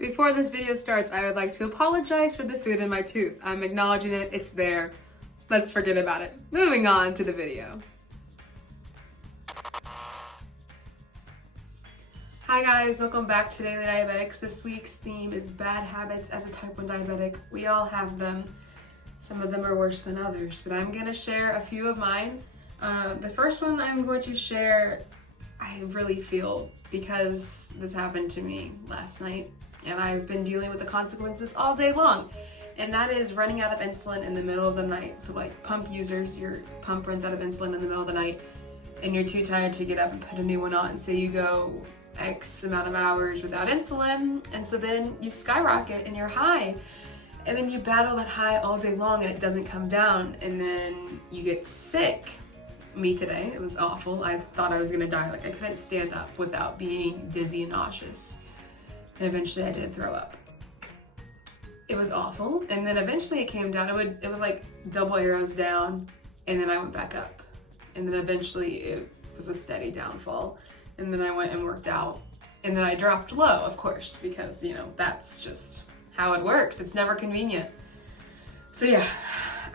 Before this video starts, I would like to apologize for the food in my tooth. I'm acknowledging it, it's there. Let's forget about it. Moving on to the video. Hi guys, welcome back to Daily Diabetics. This week's theme is bad habits as a type 1 diabetic. We all have them. Some of them are worse than others, but I'm gonna share a few of mine. The first one I'm going to share, I really feel because this happened to me last night and I've been dealing with the consequences all day long. And that is running out of insulin in the middle of the night. So like pump users, your pump runs out of insulin in the middle of the night and you're too tired to get up and put a new one on. So you go X amount of hours without insulin, and so then you skyrocket and you're high. And then you battle that high all day long and it doesn't come down, and then you get sick. Me today, it was awful. I thought I was gonna die. Like I couldn't stand up without being dizzy and nauseous. And eventually I did throw up. It was awful. And then eventually it came down. It was like double arrows down, and then I went back up. And then eventually it was a steady downfall. And then I went and worked out. And then I dropped low, of course, because you know, that's just how it works. It's never convenient. So yeah,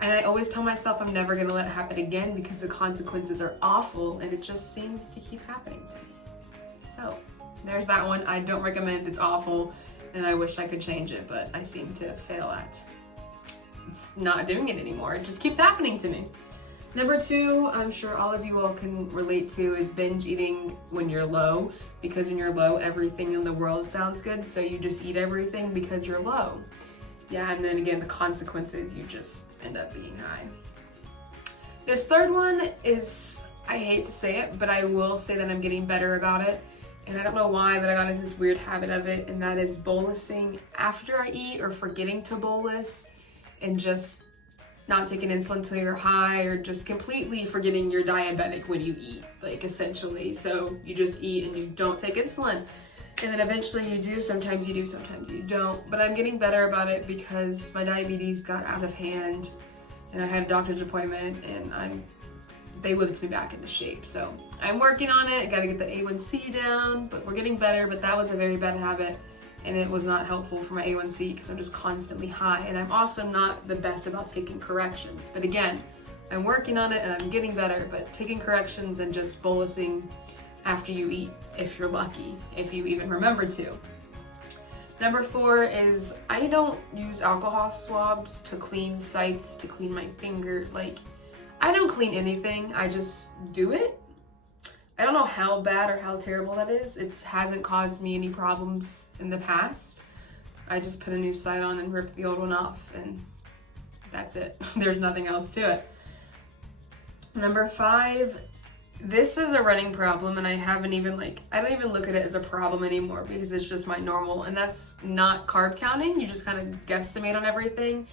and I always tell myself I'm never gonna let it happen again because the consequences are awful and it just seems to keep happening to me. So there's that one. I don't recommend, it's awful and I wish I could change it, but I seem to fail at not doing it anymore. It just keeps happening to me. Number two, I'm sure all of you all can relate to, is binge eating when you're low, because when you're low, everything in the world sounds good, so you just eat everything because you're low. Yeah, and then again, the consequences, you just end up being high. This third one is, I hate to say it, but I will say that I'm getting better about it. And I don't know why, but I got into this weird habit of it, and that is bolusing after I eat, or forgetting to bolus, and just not taking insulin until you're high, or just completely forgetting you're diabetic when you eat, like essentially. So you just eat and you don't take insulin. And then eventually you do, sometimes you do, sometimes you don't. But I'm getting better about it because my diabetes got out of hand and I had a doctor's appointment and they whipped me back into shape. So I'm working on it, gotta get the A1C down, but we're getting better. But that was a very bad habit and it was not helpful for my A1C because I'm just constantly high. And I'm also not the best about taking corrections. But again, I'm working on it and I'm getting better, but taking corrections and just bolusing after you eat, if you're lucky, if you even remember to. Number four is, I don't use alcohol swabs to clean sites, to clean my finger. Like, I don't clean anything, I just do it. I don't know how bad or how terrible that is. It hasn't caused me any problems in the past. I just put a new site on and rip the old one off, and that's it. There's nothing else to it. Number five, this is a running problem, and I don't even look at it as a problem anymore because it's just my normal, and that's not carb counting. You just kind of guesstimate on everything,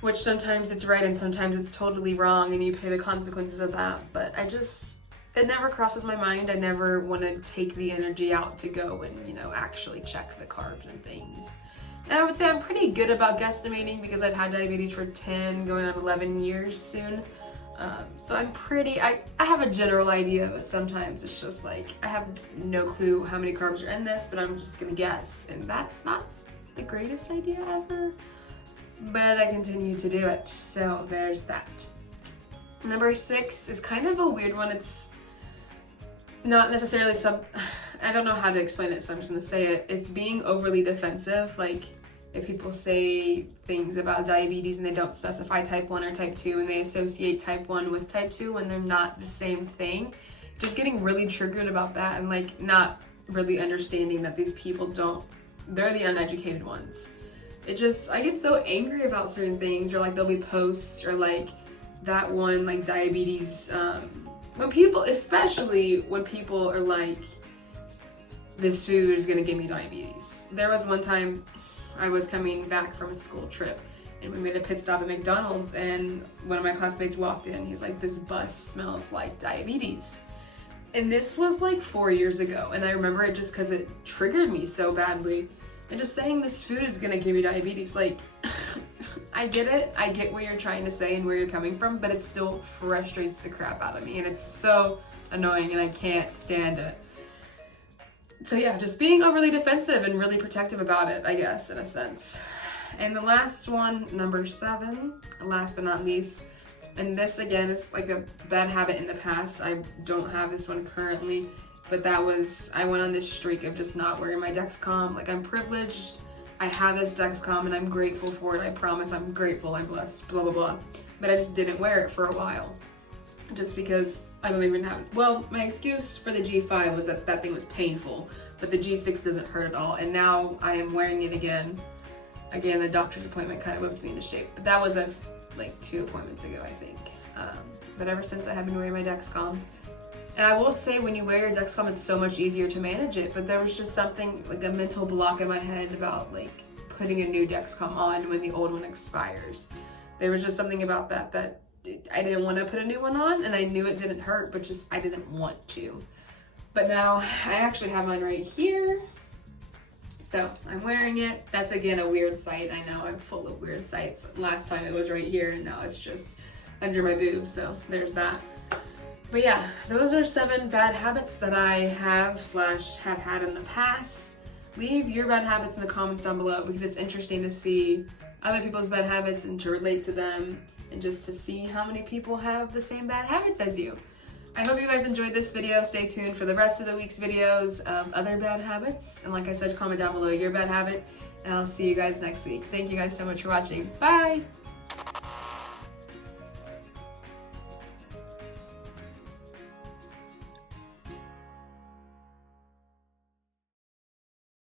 which sometimes it's right and sometimes it's totally wrong, and you pay the consequences of that. But it never crosses my mind. I never want to take the energy out to go and, you know, actually check the carbs and things. And I would say I'm pretty good about guesstimating because I've had diabetes for 10, going on 11 years soon. So I have a general idea, but sometimes it's just like, I have no clue how many carbs are in this, but I'm just gonna guess. And that's not the greatest idea ever, but I continue to do it. So there's that. Number six is kind of a weird one. It's not necessarily I don't know how to explain it, so I'm just gonna say it. It's being overly defensive. Like, if people say things about diabetes and they don't specify type 1 or type 2 and they associate type 1 with type 2 when they're not the same thing, just getting really triggered about that and like not really understanding that these people they're the uneducated ones. I get so angry about certain things, or like there'll be posts or like that one, like diabetes, especially when people are like, this food is gonna give me diabetes. There was one time I was coming back from a school trip and we made a pit stop at McDonald's, and one of my classmates walked in. He's like, this bus smells like diabetes. And this was like 4 years ago, and I remember it just because it triggered me so badly. And just saying this food is gonna give you diabetes, like, I get it, I get what you're trying to say and where you're coming from, but it still frustrates the crap out of me, and it's so annoying and I can't stand it. So yeah, just being overly defensive and really protective about it, I guess, in a sense. And the last one, number 7, last but not least, and this again is like a bad habit in the past. I don't have this one currently, but I went on this streak of just not wearing my Dexcom. Like, I'm privileged, I have this Dexcom and I'm grateful for it. I promise I'm grateful, I'm blessed, blah, blah, blah. But I just didn't wear it for a while. Just because I don't even have it. Well, my excuse for the G5 was that that thing was painful, but the G6 doesn't hurt at all. And now I am wearing it again. Again, the doctor's appointment kind of whipped me into shape. But that was like 2 appointments ago, I think. But ever since, I have been wearing my Dexcom. And I will say, when you wear your Dexcom, it's so much easier to manage it. But there was just something, like a mental block in my head about like putting a new Dexcom on when the old one expires. There was just something about that I didn't want to put a new one on, and I knew it didn't hurt, but just I didn't want to. But now I actually have mine right here. So I'm wearing it. That's again a weird sight. I know, I'm full of weird sights. Last time it was right here, and now it's just under my boobs, so there's that. But yeah, those are 7 bad habits that I have had in the past. Leave your bad habits in the comments down below, because it's interesting to see other people's bad habits and to relate to them, and just to see how many people have the same bad habits as you. I hope you guys enjoyed this video. Stay tuned for the rest of the week's videos of other bad habits. And like I said, comment down below your bad habit, and I'll see you guys next week. Thank you guys so much for watching. Bye!